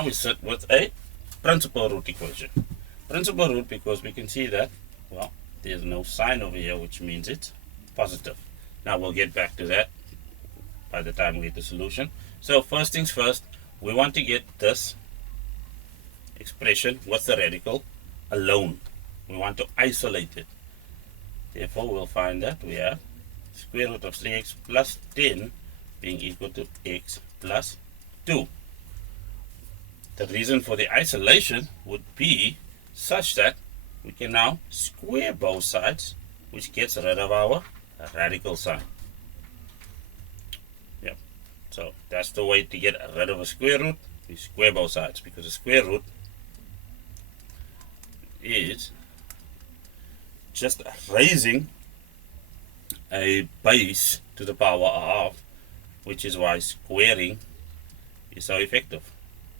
now we sit with a principal root equation. Principal root because we can see that, well, there's no sign over here, which means it's positive. Now we'll get back to that by the time we get the solution. So first things first, we want to get this expression with the radical alone. We want to isolate it. Therefore, we'll find that we have square root of 3x plus 10 being equal to x plus 2. The reason for the isolation would be such that we can now square both sides, which gets rid of our radical sign. Yep. So that's the way to get rid of a square root. We square both sides, because a square root is just raising a base to the power of, which is why squaring is so effective.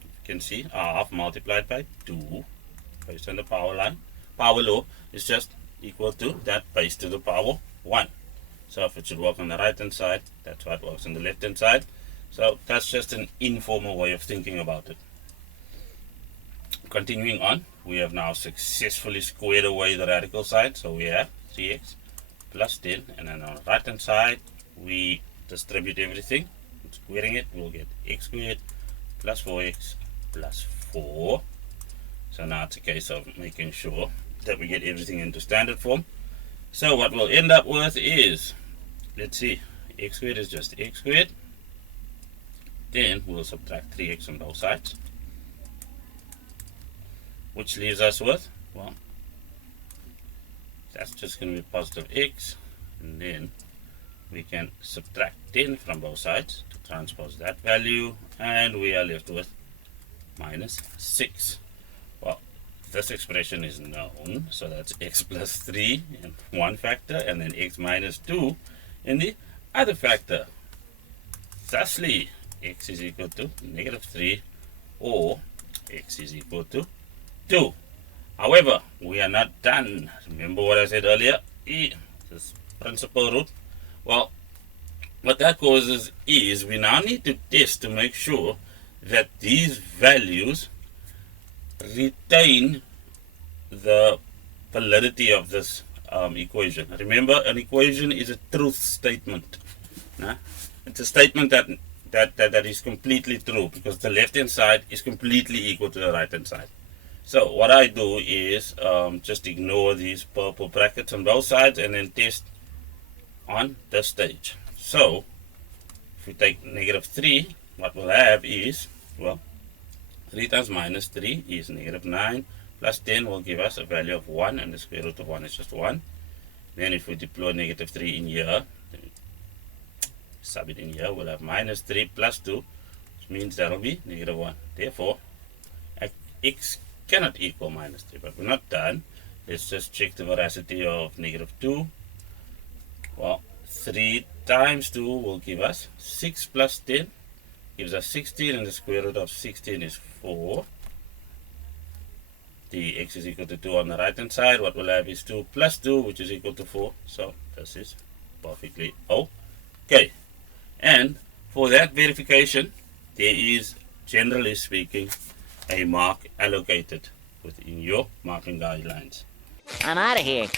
You can see half multiplied by 2 based on the power law is just equal to that base to the power 1. So if it should work on the right hand side, that's what works on the left hand side. So that's just an informal way of thinking about it. Continuing on, we have now successfully squared away the radical side. So we have 3x plus 10, and then on the right hand side we distribute everything. Squaring it, we'll get x squared plus 4x plus 4. So now it's a case of making sure that we get everything into standard form. So what we'll end up with is, let's see, x squared is just x squared. Then we'll subtract 3x on both sides, which leaves us with, well, that's just going to be positive x, and then we can subtract 10 from both sides to transpose that value, and we are left with minus 6. Well, this expression is known, so that's x plus 3 in one factor, and then x minus 2 in the other factor. Thusly, x is equal to negative 3, or x is equal to 2. However, we are not done. Remember what I said earlier? This principal root. Well, what that causes is we now need to test to make sure that these values retain the validity of this equation. Remember, an equation is a truth statement. It's a statement that is completely true, because the left hand side is completely equal to the right hand side. So what I do is just ignore these purple brackets on both sides and then test on this stage. So if we take negative 3, what we'll have is, well, 3 times minus 3 is negative 9, plus 10 will give us a value of 1, and the square root of 1 is just 1. Then if we deploy negative 3 in here, sub it in here, we'll have minus 3 plus 2, which means that will be negative 1. Therefore, x cannot equal minus 3, but we're not done. Let's just check the veracity of negative 2. Well, 3 times 2 will give us 6 plus 10, gives us 16, and the square root of 16 is 4. The x is equal to 2 on the right hand side. What we'll have is 2 plus 2, which is equal to 4. So this is perfectly okay. And for that verification, there is, generally speaking, a mark allocated within your marking guidelines. I'm out of here.